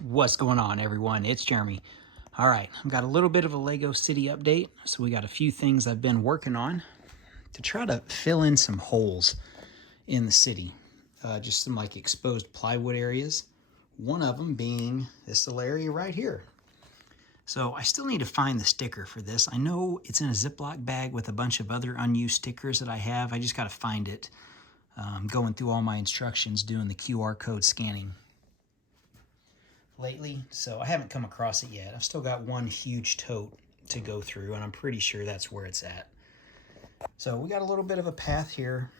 What's going on, everyone? It's Jeremy. All right, I've got a little bit of a Lego City update. So we got a few things I've been working on to try to fill in some holes in the city. Just some like exposed plywood areas. One of them being this little area right here. So I still need to find the sticker for this. I know it's in a Ziploc bag with a bunch of other unused stickers that I have. I just got to find it. Going through all my instructions, doing the QR code scanning lately, so I haven't come across it yet. I've still got one huge tote to go through, and I'm pretty sure that's where it's at. So we got a little bit of a path here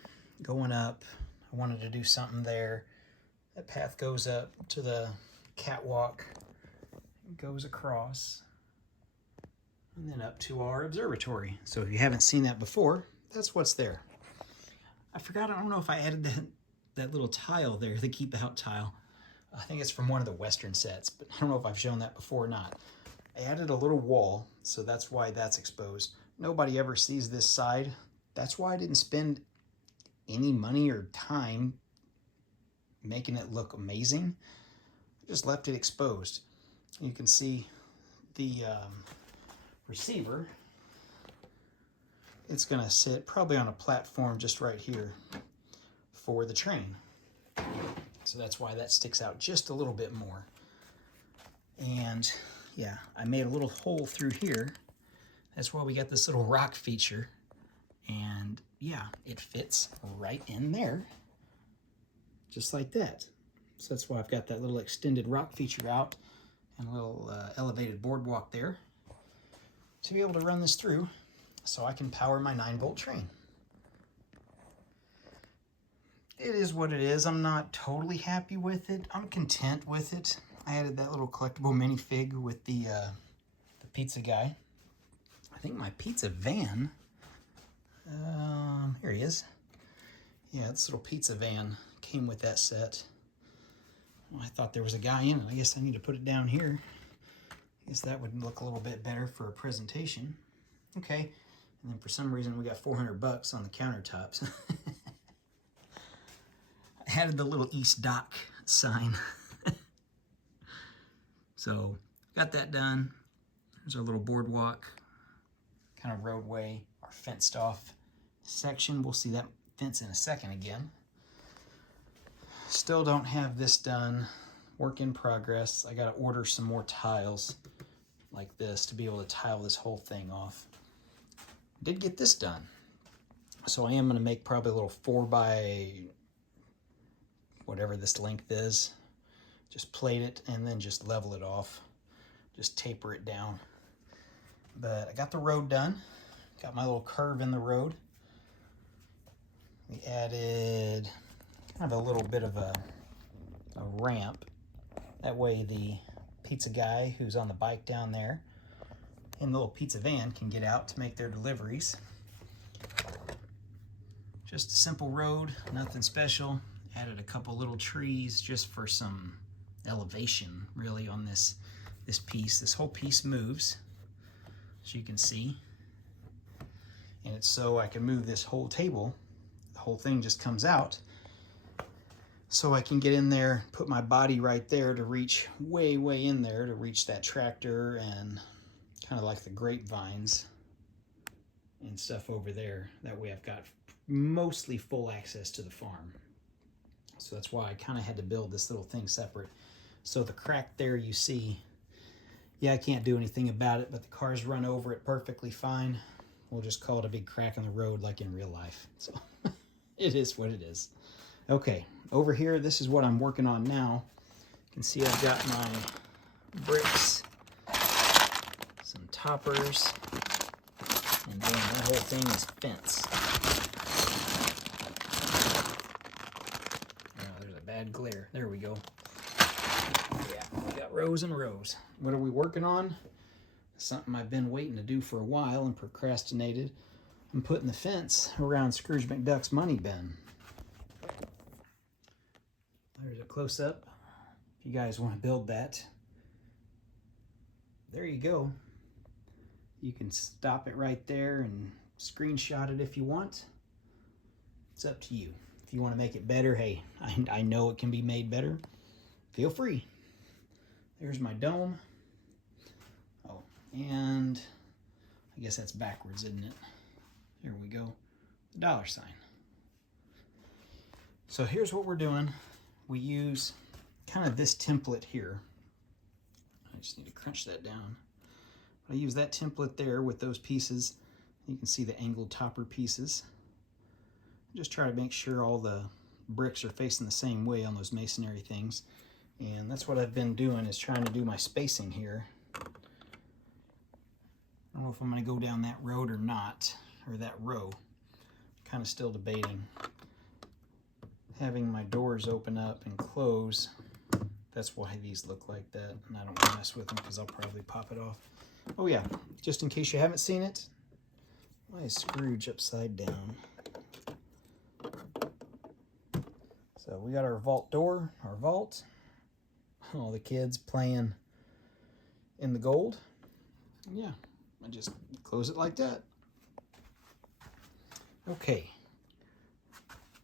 going up. I wanted to do something there. That path goes up to the catwalk, goes across, and then up to our observatory. So if you haven't seen that before, that's what's there. I forgot, I don't know if I added that little tile there, the keep out tile. I think it's from one of the Western sets, but I don't know if I've shown that before or not. I added a little wall, so that's why that's exposed. Nobody ever sees this side. That's why I didn't spend any money or time making it look amazing. I just left it exposed. You can see the receiver. It's gonna sit probably on a platform just right here for the train. So that's why that sticks out just a little bit more. And yeah, I made a little hole through here. That's why we got this little rock feature. And yeah, it fits right in there, just like that. So that's why I've got that little extended rock feature out and a little elevated boardwalk there to be able to run this through so I can power my 9-volt train. It is what it is. I'm not totally happy with it. I'm content with it. I added that little collectible minifig with the pizza guy. I think my pizza van, here he is. Yeah, this little pizza van came with that set. Well, I thought there was a guy in it. I guess I need to put it down here. I guess that would look a little bit better for a presentation. Okay, and then for some reason we got 400 bucks on the countertops. I added the little East Dock sign. So got that done. There's our little boardwalk, kind of roadway, our fenced off section. We'll see that fence in a second again. Still don't have this done. Work in progress. I got to order some more tiles like this to be able to tile this whole thing off. Did get this done. So I am going to make probably a little 4 by whatever this length is. Just plate it and then just level it off. Just taper it down. But I got the road done. Got my little curve in the road. We added kind of a little bit of a ramp. That way the pizza guy who's on the bike down there and the little pizza van can get out to make their deliveries. Just a simple road, nothing special. Added a couple little trees just for some elevation really on this piece. This whole piece moves, as you can see. And it's so I can move this whole table. The whole thing just comes out. So I can get in there, put my body right there to reach way, way in there to reach that tractor and kind of like the grapevines and stuff over there. That way I've got mostly full access to the farm. So that's why I kind of had to build this little thing separate. So the crack there you see, yeah, I can't do anything about it, but the cars run over it perfectly fine. We'll just call it a big crack in the road like in real life. So it is what it is. Okay, over here, this is what I'm working on now. You can see I've got my bricks, some toppers, and then that whole thing is fence. Oh, there's a bad glare. There we go. Yeah, we got rows and rows. What are we working on? Something I've been waiting to do for a while and procrastinated. I'm putting the fence around Scrooge McDuck's money bin. There's a close-up. If you guys want to build that, there you go. You can stop it right there and screenshot it if you want. It's up to you. If you want to make it better, hey, I know it can be made better. Feel free. Here's my dome. Oh, and I guess that's backwards, isn't it? Here we go, the dollar sign. So here's what we're doing. We use kind of this template here. I just need to crunch that down. I use that template there with those pieces. You can see the angled topper pieces. Just try to make sure all the bricks are facing the same way on those masonry things. And that's what I've been doing, is trying to do my spacing here. I don't know if I'm going to go down that road or not, or that row. Kind of still debating. Having my doors open up and close, that's why these look like that. And I don't want to mess with them because I'll probably pop it off. Oh yeah, just in case you haven't seen it, why is Scrooge upside down? So we got our vault door, our vault. All the kids playing in the gold. Yeah, I just close it like that. Okay,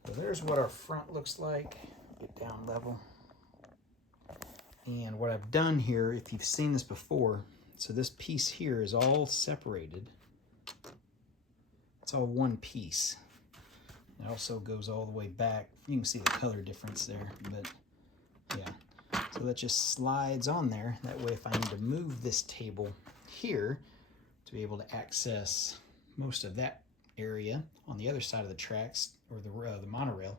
so there's what our front looks like. Get down level. And what I've done here, if you've seen this before, so this piece here is all separated. It's all one piece. It also goes all the way back. You can see the color difference there, but yeah. So that just slides on there. That way if I need to move this table here to be able to access most of that area on the other side of the tracks, or the monorail,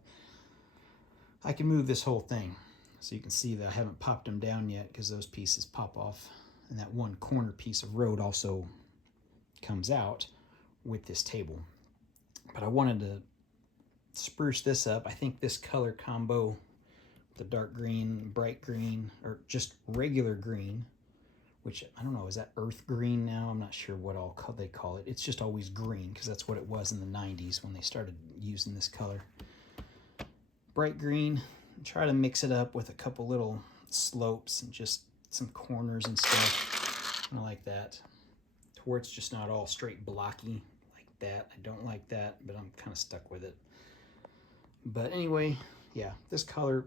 I can move this whole thing. So you can see that I haven't popped them down yet because those pieces pop off. And that one corner piece of road also comes out with this table. But I wanted to spruce this up. I think this color combo, the dark green, bright green, or just regular green, which I don't know, is that earth green now? I'm not sure what all they call it. It's just always green because that's what it was in the 90s when they started using this color. Bright green, try to mix it up with a couple little slopes and just some corners and stuff. I like that, to where it's just not all straight blocky like that. I don't like that, but I'm kind of stuck with it. But anyway, yeah, this color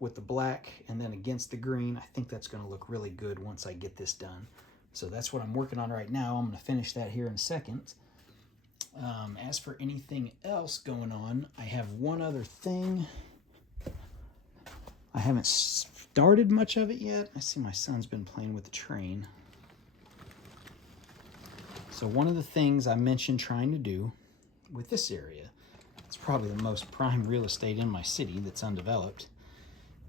with the black and then against the green, I think that's going to look really good once I get this done. So that's what I'm working on right now. I'm going to finish that here in a second. As for anything else going on, I have one other thing. I haven't started much of it yet. I see my son's been playing with the train. So one of the things I mentioned trying to do with this area, it's probably the most prime real estate in my city that's undeveloped,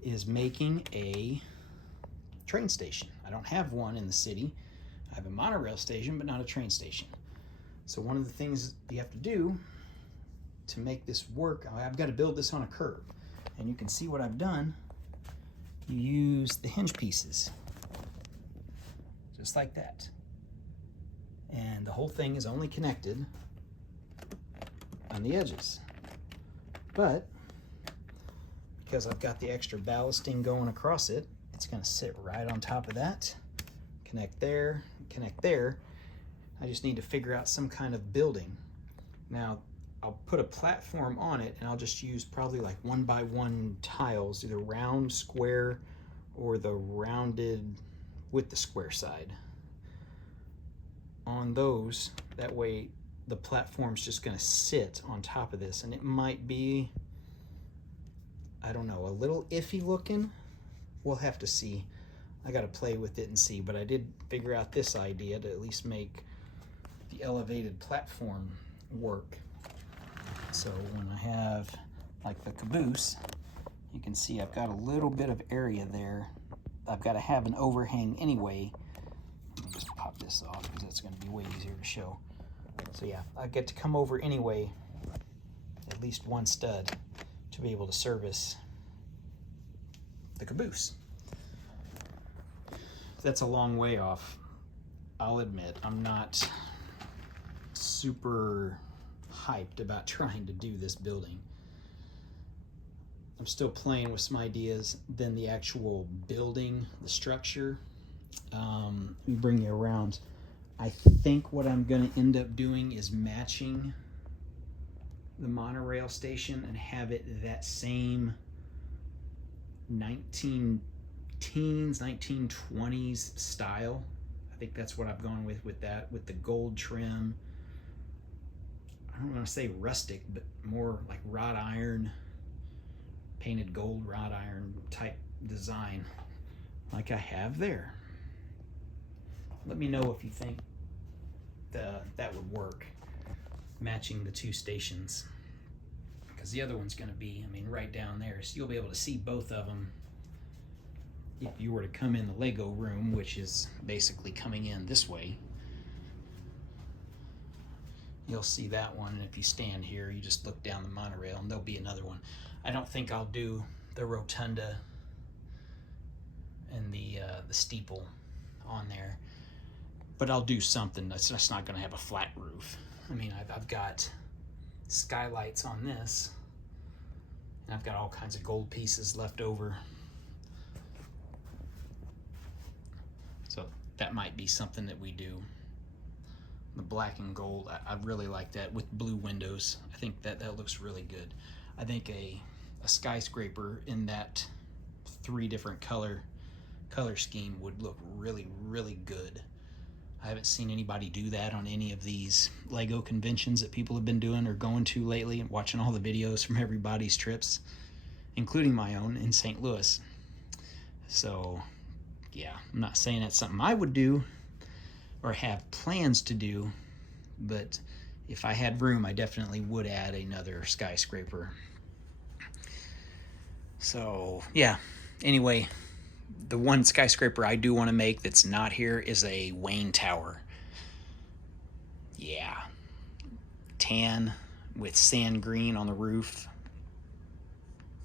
is making a train station. I don't have one in the city. I have a monorail station, but not a train station. So one of the things you have to do to make this work, I've got to build this on a curb. And you can see what I've done. You use the hinge pieces, just like that. And the whole thing is only connected on the edges. But because I've got the extra ballasting going across it, it's going to sit right on top of that. Connect there, connect there. I just need to figure out some kind of building. Now, I'll put a platform on it, and I'll just use probably like 1x1 tiles, either round, square, or the rounded with the square side. On those, that way the platform's just going to sit on top of this, and it might be, I don't know, a little iffy looking. We'll have to see. I got to play with it and see, but I did figure out this idea to at least make the elevated platform work. So when I have like the caboose, you can see I've got a little bit of area there. I've got to have an overhang anyway. Let me just pop this off because that's going to be way easier to show. So yeah, I get to come over anyway, at least one stud, to be able to service the caboose. That's a long way off. I'll admit, I'm not super hyped about trying to do this building. I'm still playing with some ideas. Then the actual building, the structure, let me bring you around. I think what I'm going to end up doing is matching the monorail station and have it that same 1920s teens, 1920s style. I think that's what I've gone with that, with the gold trim. I don't want to say rustic, but more like wrought iron, painted gold wrought iron type design like I have there. Let me know if you think that would work, matching the two stations, because the other one's going to be, I mean, right down there, so you'll be able to see both of them if you were to come in the Lego room, which is basically coming in this way. You'll see that one, and if you stand here, you just look down the monorail, and there'll be another one. I don't think I'll do the rotunda and the steeple on there, but I'll do something that's just not going to have a flat roof. I mean, I've got skylights on this, and I've got all kinds of gold pieces left over. So that might be something that we do. The black and gold, I really like that with blue windows. I think that looks really good. I think a skyscraper in that 3 different color scheme would look really, really good. I haven't seen anybody do that on any of these Lego conventions that people have been doing or going to lately, and watching all the videos from everybody's trips, including my own in St. Louis. So yeah, I'm not saying that's something I would do or have plans to do, but if I had room, I definitely would add another skyscraper. So yeah, anyway, the one skyscraper I do want to make that's not here is a Wayne Tower. Yeah, tan with sand green on the roof.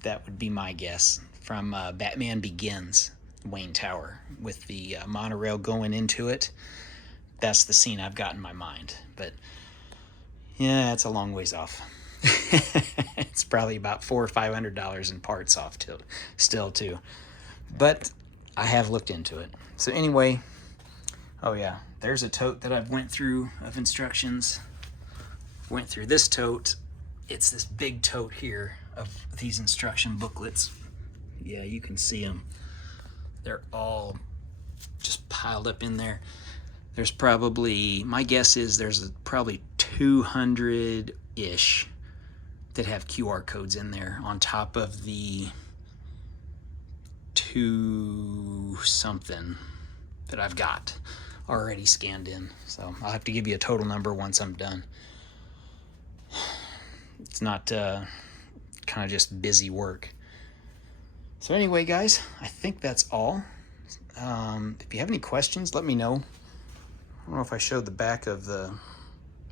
That would be my guess. From Batman Begins, Wayne Tower, with the monorail going into it. That's the scene I've got in my mind. But yeah, it's a long ways off. It's probably about $400 or $500 in parts off still too. But I have looked into it. So anyway, oh yeah, there's a tote that I've went through of instructions. Went through this tote. It's this big tote here of these instruction booklets. Yeah, you can see them. They're all just piled up in there. There's probably, my guess is there's probably 200-ish that have QR codes in there on top of the 2 something that I've got already scanned in. So I'll have to give you a total number once I'm done. It's not kind of just busy work. So anyway, guys, I think that's all. If you have any questions, let me know. I don't know if I showed the back of the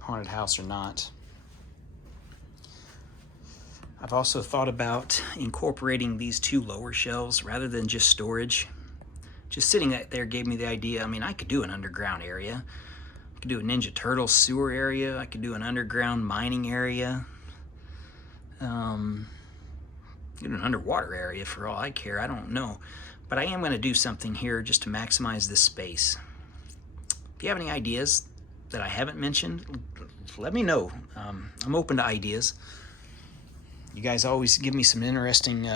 haunted house or not. I've also thought about incorporating these 2 lower shelves rather than just storage. Just sitting there gave me the idea. I mean, I could do an underground area. I could do a Ninja Turtle sewer area. I could do an underground mining area. An underwater area for all I care. I don't know. But I am going to do something here just to maximize this space. If you have any ideas that I haven't mentioned, let me know. I'm open to ideas. You guys always give me some interesting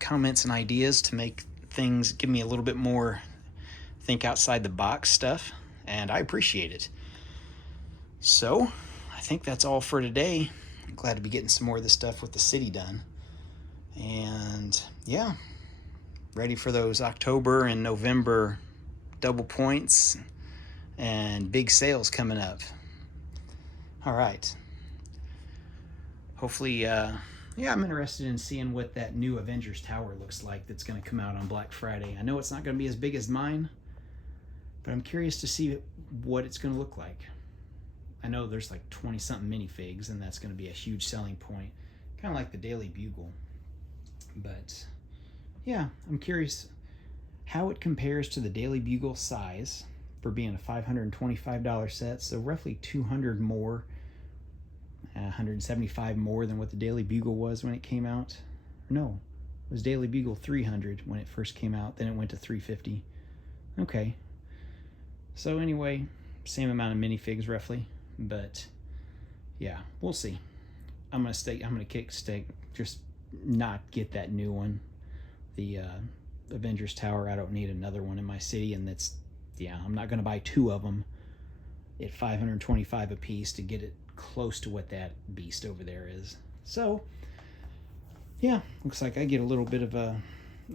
comments and ideas to make things, give me a little bit more think outside the box stuff, and I appreciate it. So I think that's all for today. I'm glad to be getting some more of this stuff with the city done. And yeah, ready for those October and November double points and big sales coming up. All right. Hopefully, yeah, I'm interested in seeing what that new Avengers Tower looks like that's going to come out on Black Friday. I know it's not going to be as big as mine, but I'm curious to see what it's going to look like. I know there's like 20-something minifigs, and that's going to be a huge selling point, kind of like the Daily Bugle. But yeah, I'm curious how it compares to the Daily Bugle size for being a $525 set, so roughly 200 more, 175 more than what the Daily Bugle was when it came out. No, it was Daily Bugle 300 when it first came out, then it went to 350. Okay, so anyway, same amount of minifigs roughly, but yeah, we'll see. I'm gonna kick stick, just not get that new one, the Avengers Tower. I don't need another one in my city, and that's, yeah, I'm not going to buy 2 of them at $525 a piece to get it close to what that beast over there is. So, yeah, looks like I get a little bit of a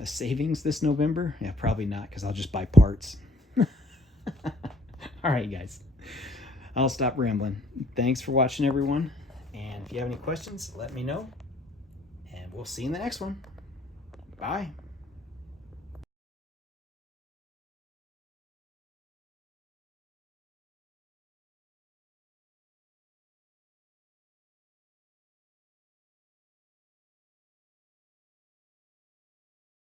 savings this November. Yeah, probably not, because I'll just buy parts. All right, guys. I'll stop rambling. Thanks for watching, everyone. And if you have any questions, let me know. And we'll see you in the next one. Bye.